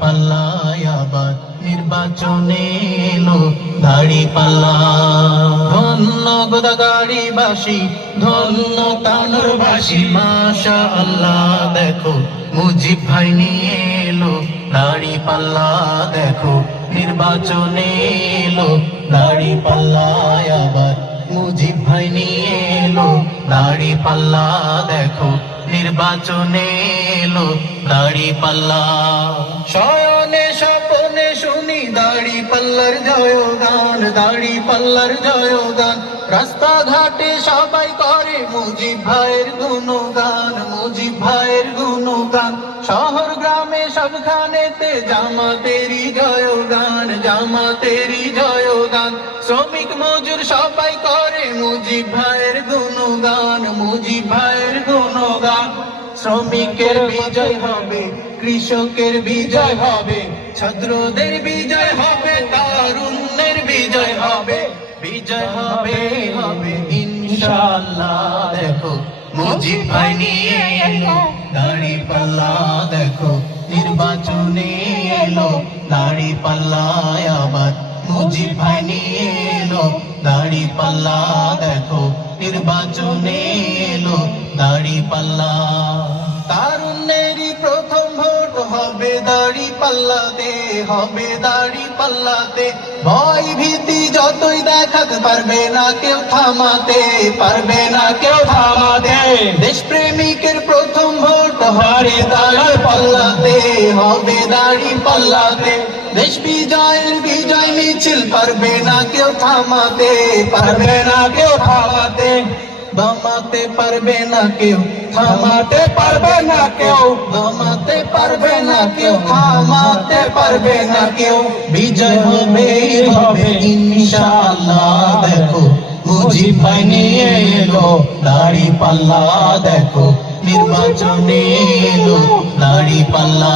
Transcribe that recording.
পাল্লায় আবার নির্বাচনে এলো দাঁড়িপাল্লা। ধন্য গোদাগাড়িবাসী, ধন্য তানোরবাসী, মাশা আল্লাহ দেখো মুজিব ভাই নিয়ে এলো দাঁড়িপাল্লা। দেখো নির্বাচনে এলো দাঁড়িপাল্লায় আবার মুজিব ভাই নিয়ে এলো দাঁড়িপাল্লা। দেখো নির্বাচনে এলো দাঁড়িপাল্লা। শয়নে স্বপনে শুনি দাঁড়িপাল্লার জয়গান, দাঁড়িপাল্লার জয়গান। রাস্তাঘাটে সবাই করে মুজিব ভাইয়ের গুণগান, মুজিব ভাইয়ের গুণগান। শহর গ্রামে সবখানেতে জামাতেরই জয়গান, জামাতেরই জয়গান। শ্রমিক মজুর সবাই করে মুজিব ভাইয়ের গুণগান, মুজিব ভাইয়ের গুণগান। শ্রমিকের বিজয় হবে, কৃষকের বিজয় হবে, ছাত্রদের বিজয় হবে, তারুণ্যের বিজয় হবে, বিজয় হবে হবে ইনশাআল্লাহ। দেখো মুজিব ভাই নিয়ে এলো দাঁড়িপাল্লা। দেখো নির্বাচনে এলো দাঁড়িপাল্লা আবার মুজিব ভাই নিয়ে এলো দাঁড়িপাল্লা। দেখো নির্বাচনে এলো দাঁড়িপাল্লা। তারুণ্যেরই প্রথম ভোট হবে দাঁড়িপাল্লাতে, হবে দাঁড়িপাল্লাতে। ভয় ভীতি যতই দেখাক পারবে না কেউ থামাতে, পারবে না কেউ থামাতে। দেশপ্রেমিকের প্রথম ভোট হবে দাঁড়িপাল্লাতে, হবে দাঁড়িপাল্লাতে। দেশ বিজয়ের বিজয় মিছিল পারবে না কেউ থামাতে, পারবে না কেউ থামাতে। থামাতে পারবে না কেউ, থামাতে পারবে না কেউ, থামাতে পারবে না কেউ, থামাতে পারবে না কেউ। বিজয় হবে হবে ইনশাআল্লাহ। দেখো মুজিব ভাই নিয়ে এলো দাঁড়িপাল্লা। দেখো নির্বাচনে এলো দাঁড়িপাল্লা।